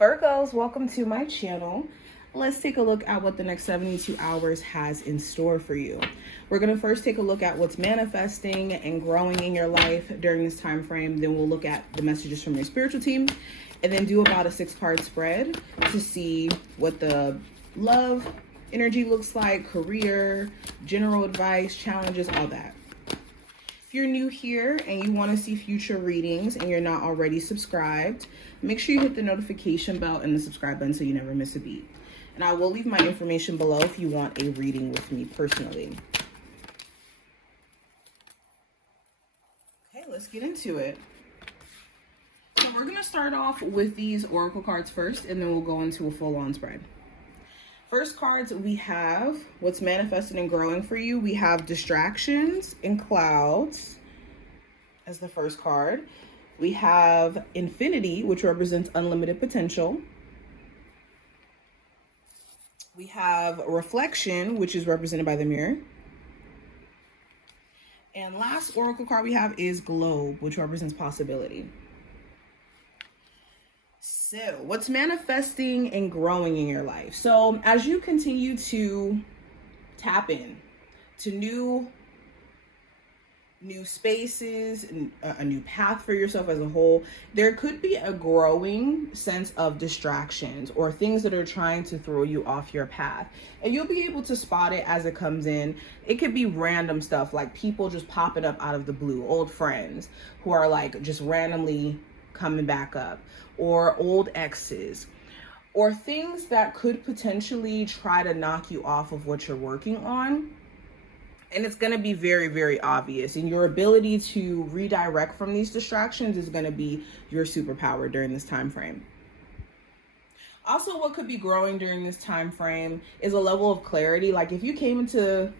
Virgos, welcome to my channel. Let's take a look at what the next 72 hours has in store for you. We're going to first take a look at what's manifesting and growing in your life during this time frame. Then we'll look at the messages from your spiritual team and then do about a 6-card spread to see what the love energy looks like, career, general advice, challenges, all that. If you're new here and you want to see future readings and you're not already subscribed, make sure you hit the notification bell and the subscribe button so you never miss a beat. And I will leave my information below if you want a reading with me personally. Okay, let's get into it. So we're going to start off with these oracle cards first, and then we'll go into a full-on spread. First cards, we have what's manifesting and growing for you. We have distractions and clouds as the first card. We have infinity, which represents unlimited potential. We have reflection, which is represented by the mirror. And last oracle card we have is globe, which represents possibility. So what's manifesting and growing in your life? So as you continue to tap in to new spaces, a new path for yourself as a whole, there could be a growing sense of distractions or things that are trying to throw you off your path. And you'll be able to spot it as it comes in. It could be random stuff like people just popping up out of the blue, old friends who are like just randomly coming back up, or old exes, or things that could potentially try to knock you off of what you're working on. And it's going to be very, very obvious. And your ability to redirect from these distractions is going to be your superpower during this time frame. Also, what could be growing during this time frame is a level of clarity. Like if you came into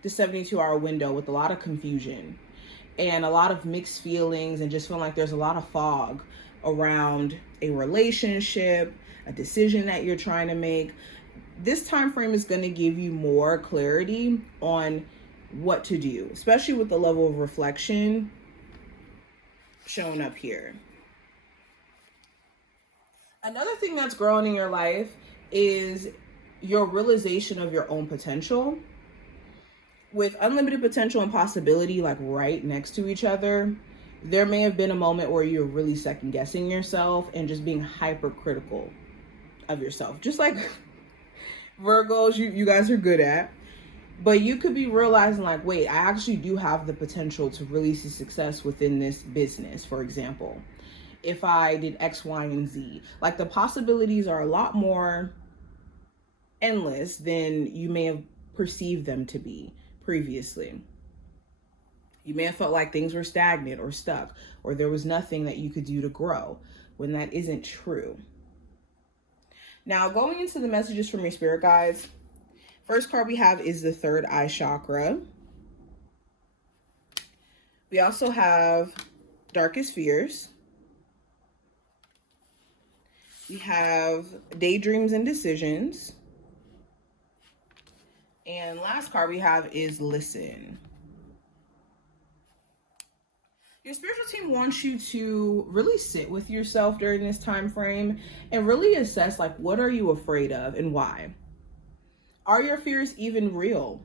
the 72-hour window with a lot of confusion and a lot of mixed feelings and just feeling like there's a lot of fog around a relationship, a decision that you're trying to make, this time frame is going to give you more clarity on what to do, especially with the level of reflection shown up here. Another thing that's growing in your life is your realization of your own potential. With unlimited potential and possibility like right next to each other, there may have been a moment where you're really second guessing yourself and just being hypercritical of yourself. Just like Virgos, you guys are good at. But you could be realizing like, wait, I actually do have the potential to really see success within this business, for example. If I did X, Y, and Z. Like the possibilities are a lot more endless than you may have perceived them to be previously. You may have felt like things were stagnant or stuck, or there was nothing that you could do to grow, when that isn't true. Now, going into the messages from your spirit guides, first card we have is the third eye chakra. We also have darkest fears. We have daydreams and decisions. And last card we have is listen. Your spiritual team wants you to really sit with yourself during this time frame and really assess like, what are you afraid of and why? Are your fears even real?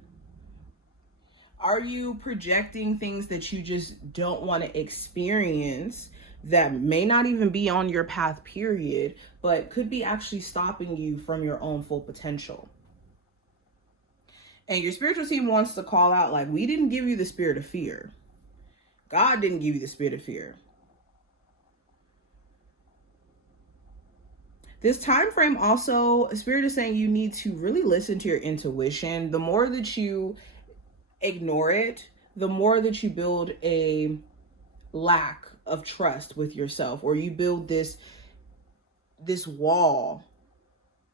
Are you projecting things that you just don't want to experience that may not even be on your path, period, but could be actually stopping you from your own full potential? And your spiritual team wants to call out like, we didn't give you the spirit of fear. God didn't give you the spirit of fear. This time frame also, Spirit is saying you need to really listen to your intuition. The more that you ignore it, the more that you build a lack of trust with yourself, or you build this wall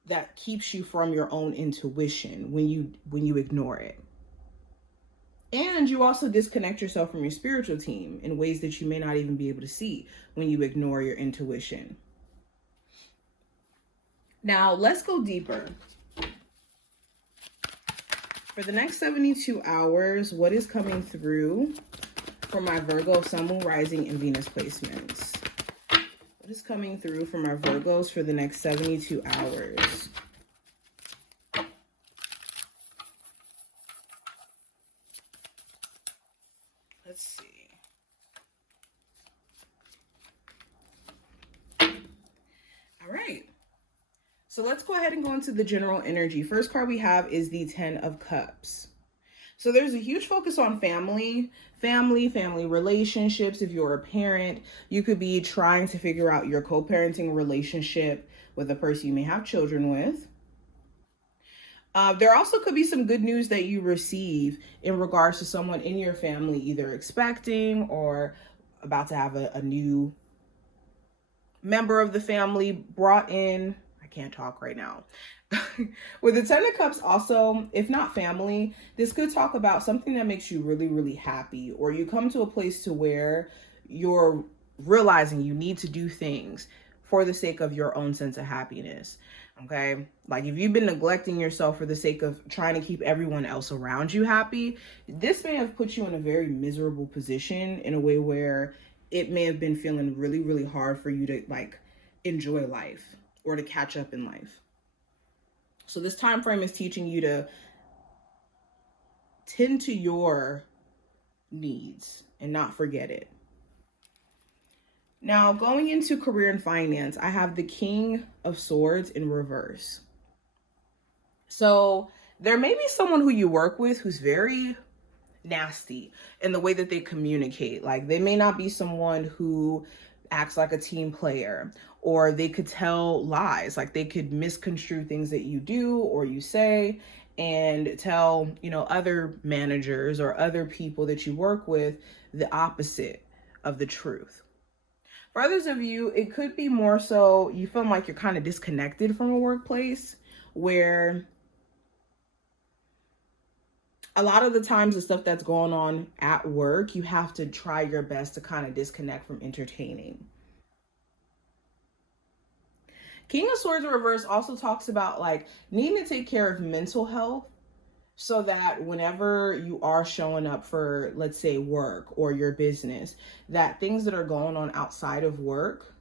that keeps you from your own intuition when you ignore it. And you also disconnect yourself from your spiritual team in ways that you may not even be able to see when you ignore your intuition. Now, let's go deeper. For the next 72 hours, what is coming through for my Virgo, Sun, Moon, Rising, and Venus placements? What is coming through from our Virgos for the next 72 hours? Let's see. All right. So let's go ahead and go into the general energy. First card we have is the 10 of Cups. So there's a huge focus on family relationships. If you're a parent, you could be trying to figure out your co-parenting relationship with a person you may have children with. There also could be some good news that you receive in regards to someone in your family either expecting or about to have a new member of the family brought in. I can't talk right now. With the 10 of Cups also, if not family, this could talk about something that makes you really, really happy, or you come to a place to where you're realizing you need to do things for the sake of your own sense of happiness. Okay, like if you've been neglecting yourself for the sake of trying to keep everyone else around you happy, this may have put you in a very miserable position in a way where it may have been feeling really, really hard for you to like enjoy life or to catch up in life. So this time frame is teaching you to tend to your needs and not forget it. Now, going into career and finance, I have the King of Swords in reverse. So there may be someone who you work with who's very nasty in the way that they communicate. Like they may not be someone who acts like a team player, or they could tell lies. Like they could misconstrue things that you do or you say and tell, other managers or other people that you work with the opposite of the truth. For others of you, it could be more so you feel like you're kind of disconnected from a workplace where a lot of the times the stuff that's going on at work, you have to try your best to kind of disconnect from entertaining. King of Swords in reverse also talks about like needing to take care of mental health so that whenever you are showing up for, let's say, work or your business, that things that are going on outside of work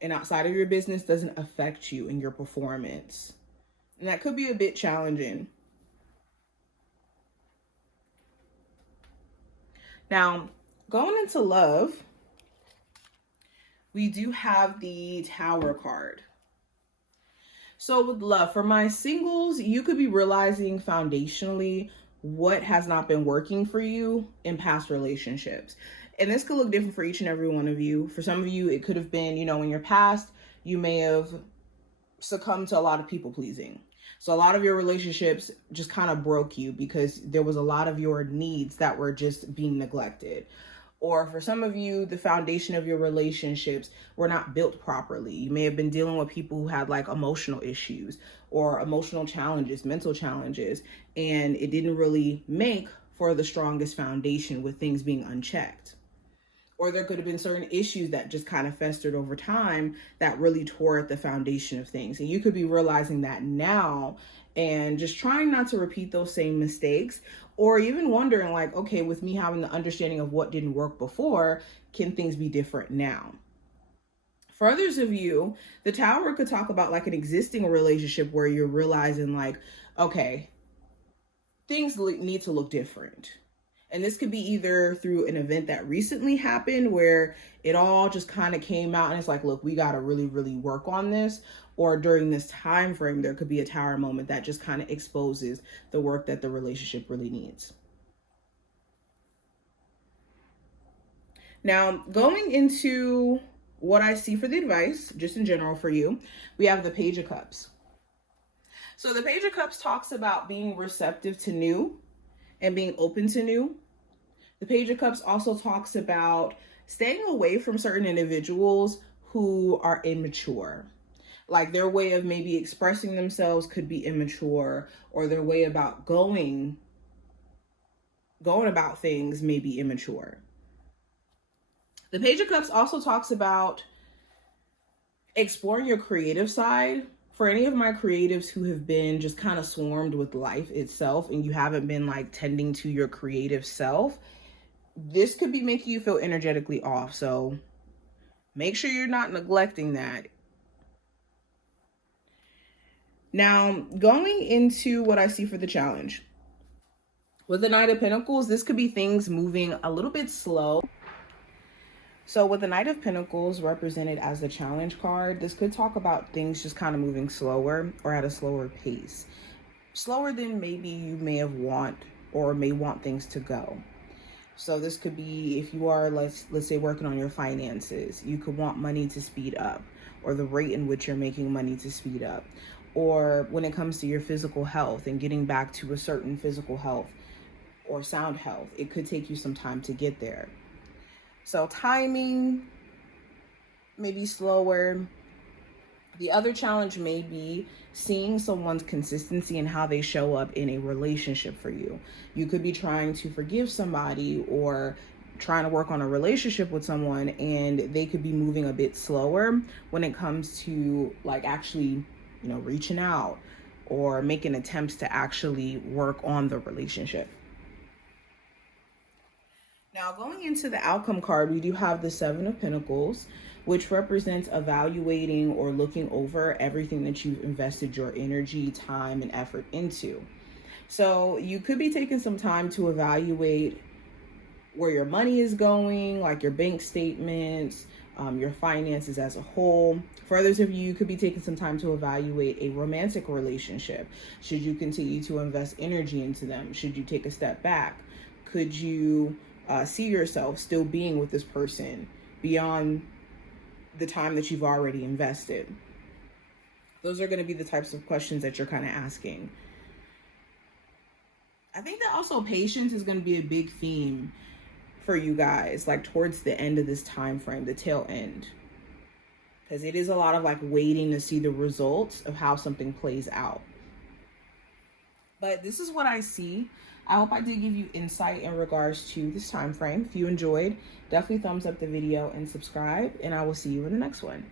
and outside of your business doesn't affect you in your performance. And that could be a bit challenging. Now, going into love, we do have the Tower card. So with love, for my singles, you could be realizing foundationally what has not been working for you in past relationships. And this could look different for each and every one of you. For some of you, it could have been, in your past, you may have succumbed to a lot of people pleasing. So a lot of your relationships just kind of broke you because there was a lot of your needs that were just being neglected. Or for some of you, the foundation of your relationships were not built properly. You may have been dealing with people who had like emotional issues or emotional challenges, mental challenges, and it didn't really make for the strongest foundation with things being unchecked. Or there could have been certain issues that just kind of festered over time that really tore at the foundation of things. And you could be realizing that now and just trying not to repeat those same mistakes, or even wondering like, okay, with me having the understanding of what didn't work before, can things be different now? For others of you, the Tower could talk about like an existing relationship where you're realizing like, okay, things need to look different. And this could be either through an event that recently happened where it all just kind of came out and it's like, look, we got to really, really work on this. Or during this time frame, there could be a Tower moment that just kind of exposes the work that the relationship really needs. Now, going into what I see for the advice, just in general for you, we have the Page of Cups. So the Page of Cups talks about being receptive to new and being open to new. The Page of Cups also talks about staying away from certain individuals who are immature. Like their way of maybe expressing themselves could be immature, or their way about going about things may be immature. The Page of Cups also talks about exploring your creative side. For any of my creatives who have been just kind of swarmed with life itself and you haven't been like tending to your creative self, this could be making you feel energetically off. So Make sure you're not neglecting that. Now, going into what I see for the challenge. With the Knight of Pentacles, this could be things moving a little bit slow. So with the Knight of Pentacles represented as the challenge card, this could talk about things just kind of moving slower or at a slower pace. Slower than maybe you may have may want things to go. So this could be if you are, let's say, working on your finances, you could want money to speed up, or the rate in which you're making money to speed up. Or when it comes to your physical health and getting back to a certain physical health or sound health, it could take you some time to get there. So timing may be slower. The other challenge may be seeing someone's consistency and how they show up in a relationship for you. You could be trying to forgive somebody or trying to work on a relationship with someone, and they could be moving a bit slower when it comes to like actually, reaching out or making attempts to actually work on the relationship. Now, going into the outcome card, we do have the Seven of Pentacles, which represents evaluating or looking over everything that you've invested your energy, time, and effort into. So you could be taking some time to evaluate where your money is going, like your bank statements, your finances as a whole. For others of you, you could be taking some time to evaluate a romantic relationship. Should you continue to invest energy into them? Should you take a step back? Could you see yourself still being with this person beyond the time that you've already invested? Those are going to be the types of questions that you're kind of asking. I think that also patience is going to be a big theme for you guys, like towards the end of this time frame, the tail end, because it is a lot of like waiting to see the results of how something plays out. But this is what I see. I hope I did give you insight in regards to this time frame. If you enjoyed, definitely thumbs up the video and subscribe, and I will see you in the next one.